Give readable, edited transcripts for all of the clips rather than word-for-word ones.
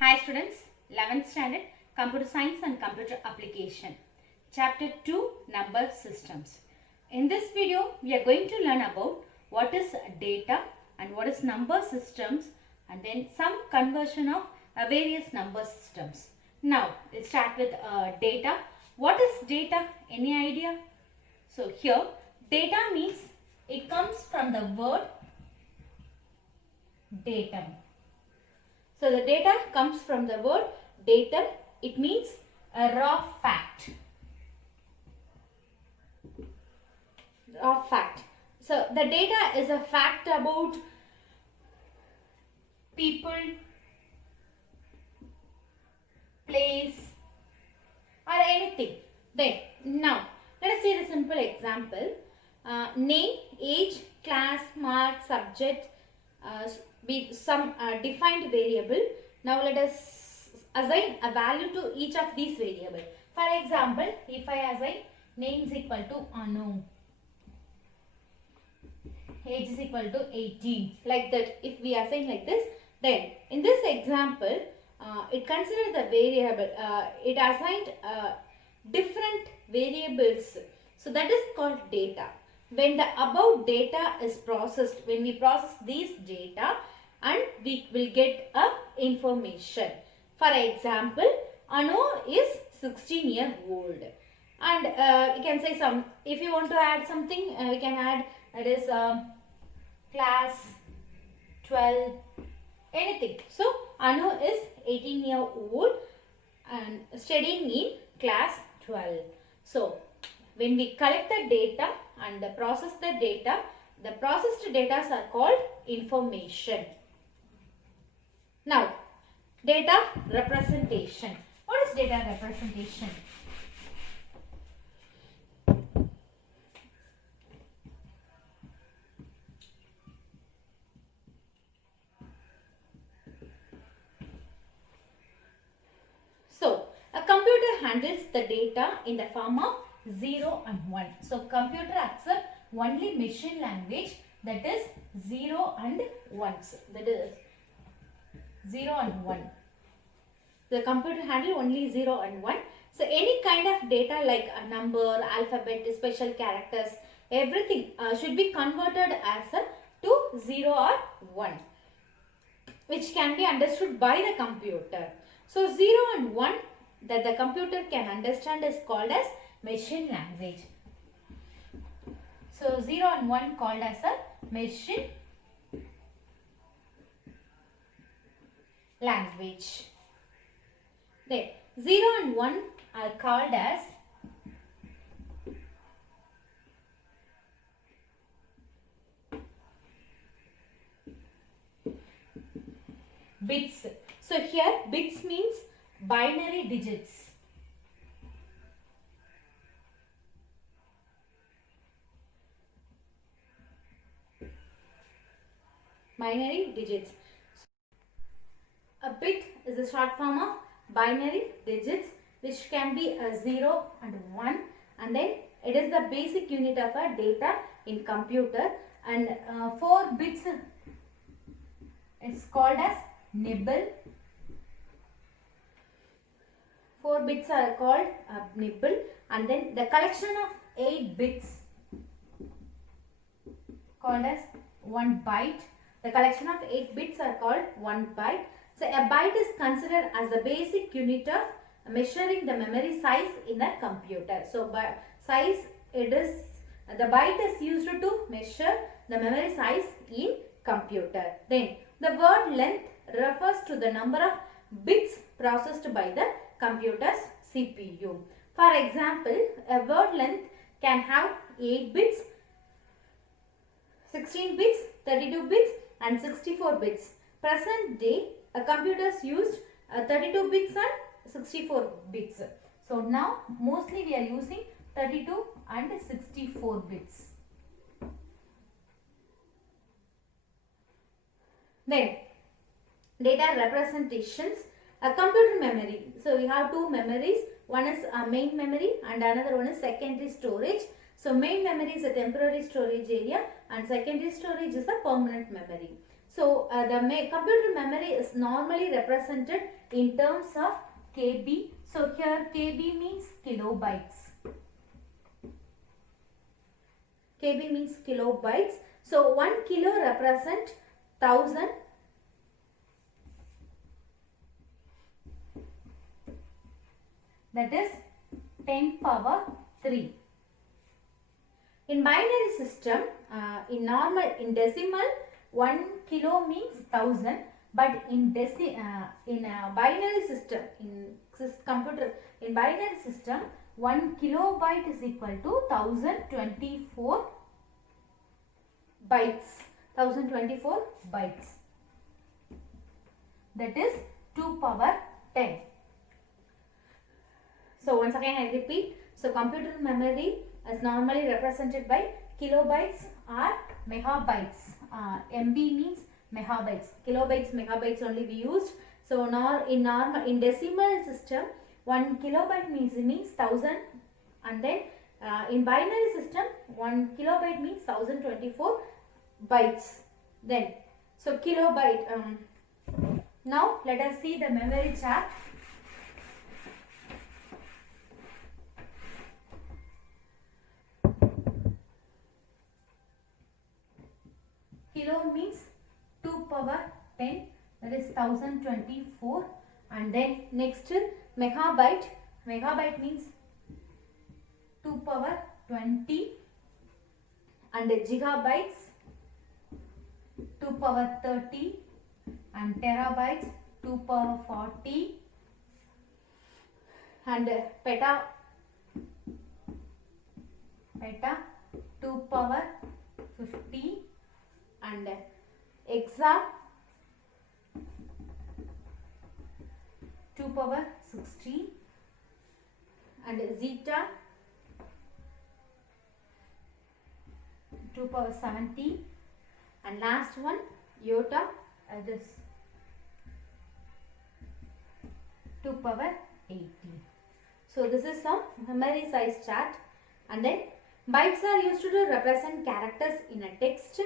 Hi students, 11th standard Computer Science and Computer Application. Chapter 2 Number Systems. In this video, we are going to learn about what is data and what is number systems and then some conversion of various number systems. Now, let's start with data. What is data? Any idea? So, here data means it comes from the word datum. So the data comes from the word datum. It means a raw fact. Raw fact. So the data is a fact about people, place or anything. Then now let us see the simple example. Name, age, class, mark, subject, be some defined variable. Now let us assign a value to each of these variables. For example, if I assign name is equal to Anu, age is equal to 18, like that, if we assign like this, then in this example, it considers the variable, it assigned different variables. So that is called data. When the above data is processed, when we process these data, and we will get a information. For example, Anu is 16 years old, and we can say some, if you want to add something, we can add, that is class 12, anything. So Anu is 18 years old and studying in class 12. So when we collect the data and process the data, the processed data are called information. Now, data representation. What is data representation? So, a computer handles the data in the form of 0 and 1. So, computer accepts only machine language, that is 0 and 1s. That is 0 and 1. The computer handle only 0 and 1. So any kind of data like a number, alphabet, special characters, everything should be converted as a to 0 or 1, which can be understood by the computer. So 0 and 1 that the computer can understand is called as machine language. So 0 and 1 called as a machine language. There, 0 and 1 are called as bits. So here bits means binary digits. Binary digits. A bit is a short form of binary digits, which can be a 0 and 1, and then it is the basic unit of a data in computer, and 4 bits is called as nibble. 4 bits are called nibble, and then the collection of 8 bits called as 1 byte. The collection of 8 bits are called 1 byte. So a byte is considered as the basic unit of measuring the memory size in a computer. So by size, it is the byte is used to measure the memory size in computer. Then the word length refers to the number of bits processed by the computer's CPU. For example, a word length can have 8 bits, 16 bits, 32 bits and 64 bits. Present day, computers used 32 bits and 64 bits. So now mostly we are using 32 and 64 bits. Then data representations. A computer memory. So we have two memories. One is a main memory and another one is secondary storage. So main memory is a temporary storage area and secondary storage is the permanent memory. So the computer memory is normally represented in terms of KB. So here KB means kilobytes. KB means kilobytes. So 1 kilo represent 1000. That is 10 power 3. In binary system, in decimal, 1 kilo means 1000. But in binary system, in binary system, 1 kilobyte is equal to 1024 bytes. 1024 bytes. That is 2 power 10. So once again I repeat. So computer memory is normally represented by kilobytes or megabytes. MB means megabytes. Kilobytes, megabytes only we used. So in decimal system, 1 kilobyte means 1000, and then in binary system 1 kilobyte means 1024 bytes. Then so kilobyte. Now let us see the memory chart. Kilo means 2 power 10, that is 1024, and then next megabyte. Megabyte means 2 power 20, and gigabytes 2 power 30, and terabytes 2 power 40, and peta 2 power 50, and exa 2 power 60, and zeta 2 power 70, and last one iota, this 2 power 80. So this is some memory size chart. And then bytes are used to represent characters in a text.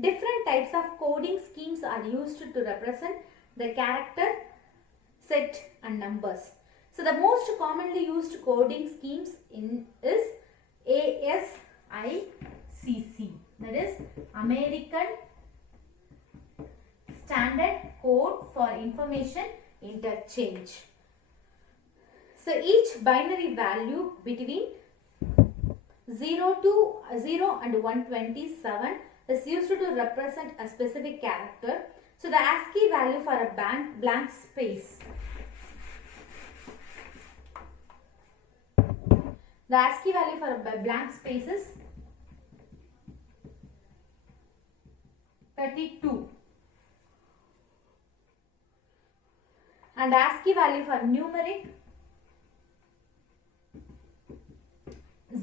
Different types of coding schemes are used to represent the character set and numbers. So the most commonly used coding schemes is ASICC, that is American Standard Code for Information Interchange. So each binary value between 0 and 127 is used to represent a specific character. So the ASCII value for a blank space. The ASCII value for a blank space is 32. And the ASCII value for numeric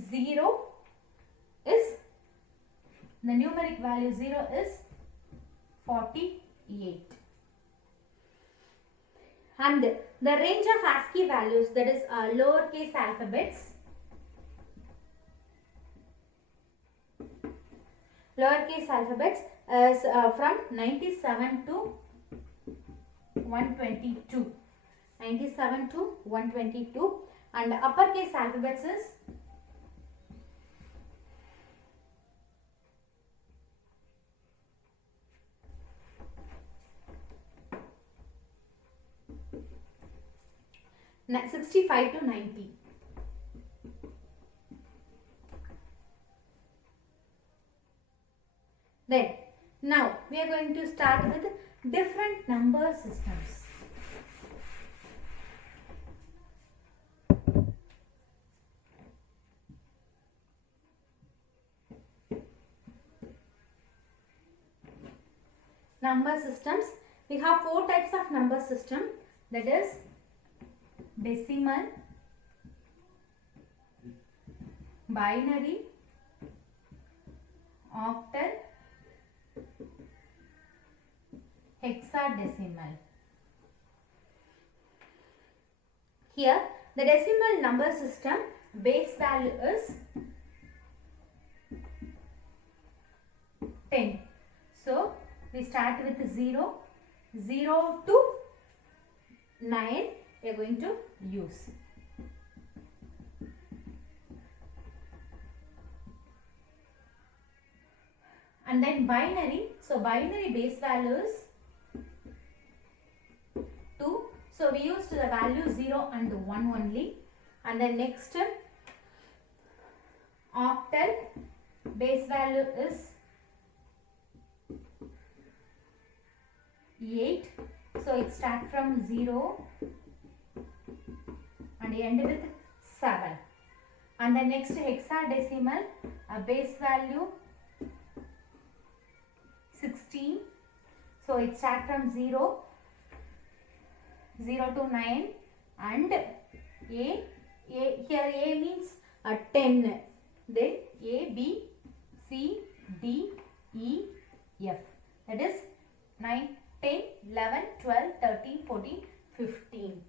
0 is, the numeric value 0 is 48. And the range of ASCII values, that is lowercase alphabets, is from 97 to 122. 97 to 122, and uppercase alphabets is 65 to 90. Then, now we are going to start with different number systems. Number systems. We have 4 types of number system, that is decimal, binary, octal, hexadecimal. Here the decimal number system base value is we start with 0. 0 to 9 we are going to use. And then binary. So binary base value is 2. So we used the value 0 and 1 only. And then next octal base value is 8. So it starts from 0 and end with 7. And the next hexadecimal base value 16. So it starts from 0 to 9 and here A means 10. Then A, B, C, D, E, F. That is 9, 10, 11, 12, 13, 14, 15.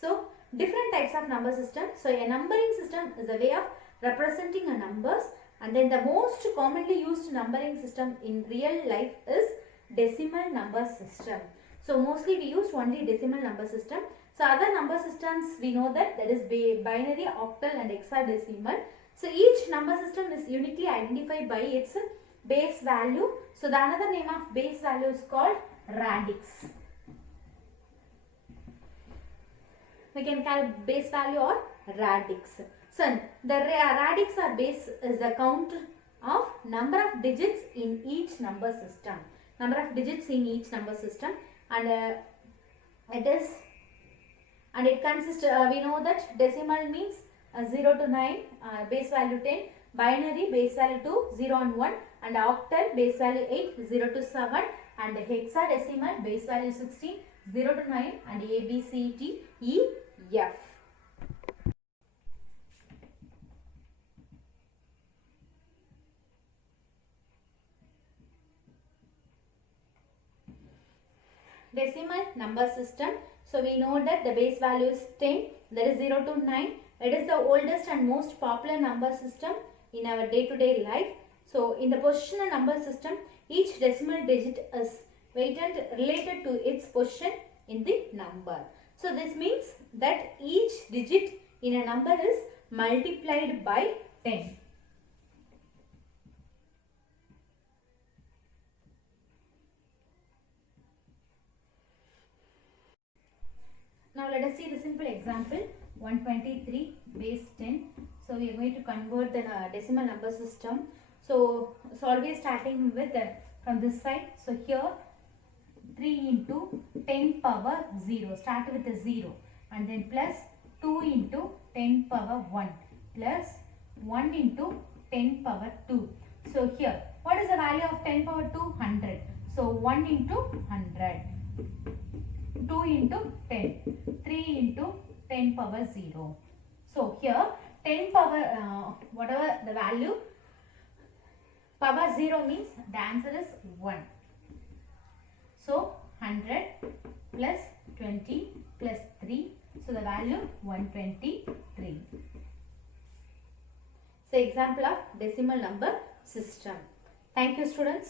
So different types of number system. So a numbering system is a way of representing a numbers, and then the most commonly used numbering system in real life is decimal number system. So mostly we use only decimal number system. So other number systems we know that is binary, octal and hexadecimal. So each number system is uniquely identified by its base value. So the another name of base value is called radix. We can call base value or radix. So the radix or base is the count of number of digits in each number system. Number of digits in each number system, and it consists. We know that decimal means 0 to 9, base value 10, binary base value 2, 0 and 1, and octal base value 8, 0 to 7, and hexadecimal base value 16, 0 to 9, and A, B, C, D, E, F. Decimal number system. So we know that the base value is 10, that is 0 to 9. It is the oldest and most popular number system in our day-to-day life. So in the positional number system, each decimal digit is weighted related to its position in the number. So this means that each digit in a number is multiplied by 10. Now let us see the simple example. 123 base 10. So we are going to convert the decimal number system. So it's always starting with from this side. So here 3 into 10 power 0. Start with a 0, and then plus 2 into 10 power 1 plus 1 into 10 power 2. So here what is the value of 10 power 2? 100. So 1 into 100. 2 into 10, 3 into 10 power 0. So here 10 power, whatever the value, power 0 means the answer is 1. So 100 plus 20 plus 3, so the value 123. So example of decimal number system. Thank you, students.